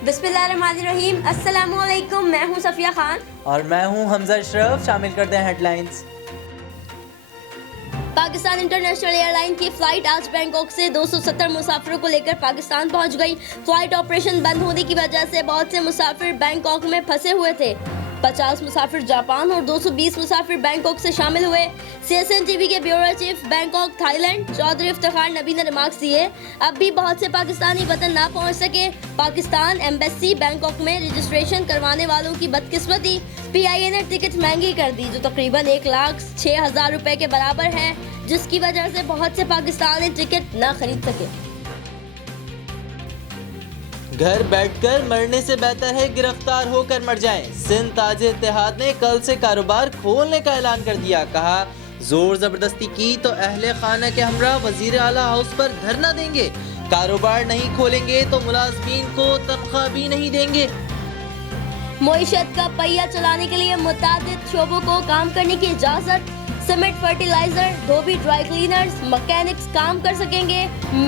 बिस्मिल्लाहिर्रहमानिर्रहीम। अस्सलाम वालेकुम। मैं हूं सफिया खान और मैं हूं हमजा अशरफ। शामिल करते हैं हेडलाइंस। पाकिस्तान इंटरनेशनल एयरलाइन की फ्लाइट आज बैंकॉक से 270 मुसाफिरों को लेकर पाकिस्तान पहुंच गई। फ्लाइट ऑपरेशन बंद होने की वजह से बहुत से मुसाफिर बैंकॉक में फंसे हुए थे। 50 मुसाफिर जापान और 220 मुसाफिर बैंकॉक से शामिल हुए। CSN टीवी के bureau chief Bangkok Thailand Chaudhry Iftikhar Nabi ने रिमार्क्स दिए, अब भी बहुत से पाकिस्तानी वतन ना पहुंच सके। पाकिस्तान एम्बेसी बैंकॉक में रजिस्ट्रेशन करवाने वालों की बदकिस्मती। PIA ने टिकट महंगी कर दी, जो तकरीबन 1,06,000 रुपए के बराबर है, जिसकी वजह से बहुत से पाकिस्तानी टिकट न खरीद सके। घर बैठकर मरने से बेहतर है गिरफ्तार होकर मर जाएं। सिंध ताजिर इत्तेहाद ने कल से कारोबार खोलने का ऐलान कर दिया। कहा, जोर जबरदस्ती की तो अहले खाना के हमरा वजीर आला हाउस पर धरना देंगे। कारोबार नहीं खोलेंगे तो मुलाजमीन को तनख्वाह भी नहीं देंगे। मईशत का पहिया चलाने के लिए मुतादिद शोबों को काम करने की इजाजत। सीमेंट, फर्टिलाइजर, धोबी, ड्राई क्लीनर्स, मैकेनिक्स काम कर सकेंगे।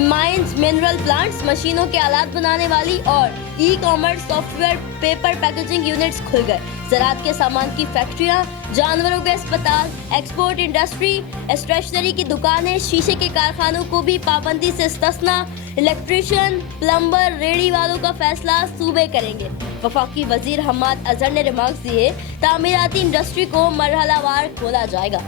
माइंस, मिनरल प्लांट्स, मशीनों के आलात बनाने वाली और e-commerce, software, paper packaging units खुल गए। ज़राअत के सामान की फैक्ट्रियां, जानवरों के अस्पताल, एक्सपोर्ट इंडस्ट्री, स्टेशनरी की दुकानें, शीशे के कारखानों को भी पाबंदी से इस्तिस्ना। इलेक्ट्रिशियन, प्लम्बर, रेडी वालों का फैसला सूबे करेंगे। वफाकी वजीर हम्माद अजहर ने रिमार्क्स दिए, तामीराती इंडस्ट्री को मरहलावार खोला जाएगा।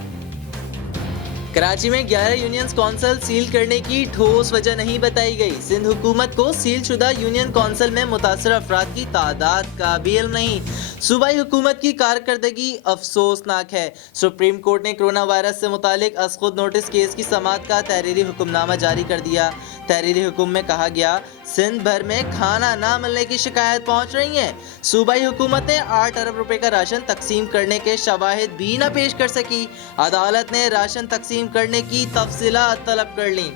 कराची में 11 यूनियन कौंसल सील करने की ठोस वजह नहीं बताई गई। सिंध हुकूमत को सील शुदा यूनियन कौंसल में मुतासर अफराद की तादाद का भी इल्म नहीं। सूबाई हुकूमत की कारकर्दगी अफसोसनाक है। सुप्रीम कोर्ट ने कोरोना वायरस से मुतालिक अज़खुद नोटिस केस की समाअत का तहरीरी हुक्मनामा जारी कर दिया। तहरीरी हुक्म में कहा गया, सिंध भर में खाना ना मिलने की शिकायत पहुंच रही है। सूबाई हुकूमत ने 8 अरब रुपए का राशन तकसीम करने के शवाहिद भी न पेश कर सकी। अदालत ने राशन तकसीम करने की तफसीलात तलब कर ली।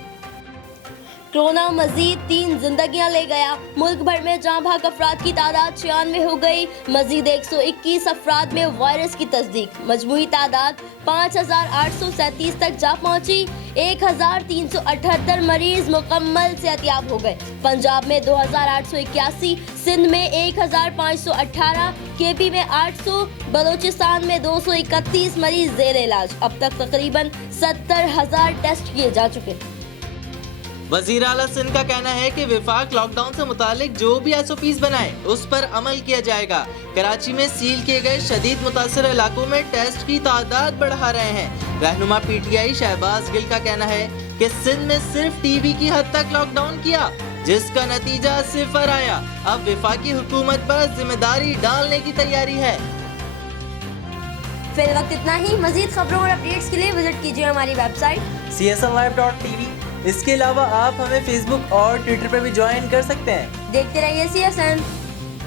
कोरोना मजीद 3 जिंदगियां ले गया। मुल्क भर में जहां भाग अफराद की तादाद 96 हो गई। मजीद 121 अफराद में वायरस की तस्दीक। मजमूई तादाद 5,837 तक जा पहुंची। 1,378 मरीज मुकम्मल सेहतियाब हो गए। पंजाब में 2,881, सिंध में 1,518, KP में 800, बलोचिस्तान में 231 मरीज जेर इलाज। अब तक तकरीबन 70,000 टेस्ट किए जा चुके। वजीर आला सिंध का कहना है कि विफाक लॉकडाउन से मुतालिक जो भी SOPs बनाए उस पर अमल किया जाएगा। कराची में सील किए गए शदीद मुतासर इलाकों में टेस्ट की तादाद बढ़ा रहे हैं। रहनुमा PTI शहबाज गिल का कहना है कि सिंध में सिर्फ TV की हद तक लॉकडाउन किया, जिसका नतीजा 0 आया। अब विफाकी हुकूमत पर जिम्मेदारी डालने की तैयारी है। फिर वक्त इतना ही। मजीद खबरों और अपडेट्स के लिए विजिट कीजिए हमारी वेबसाइट CSNlive.tv। इसके अलावा आप हमें Facebook और Twitter पर भी ज्वाइन कर सकते हैं। देखते रहिए CSN।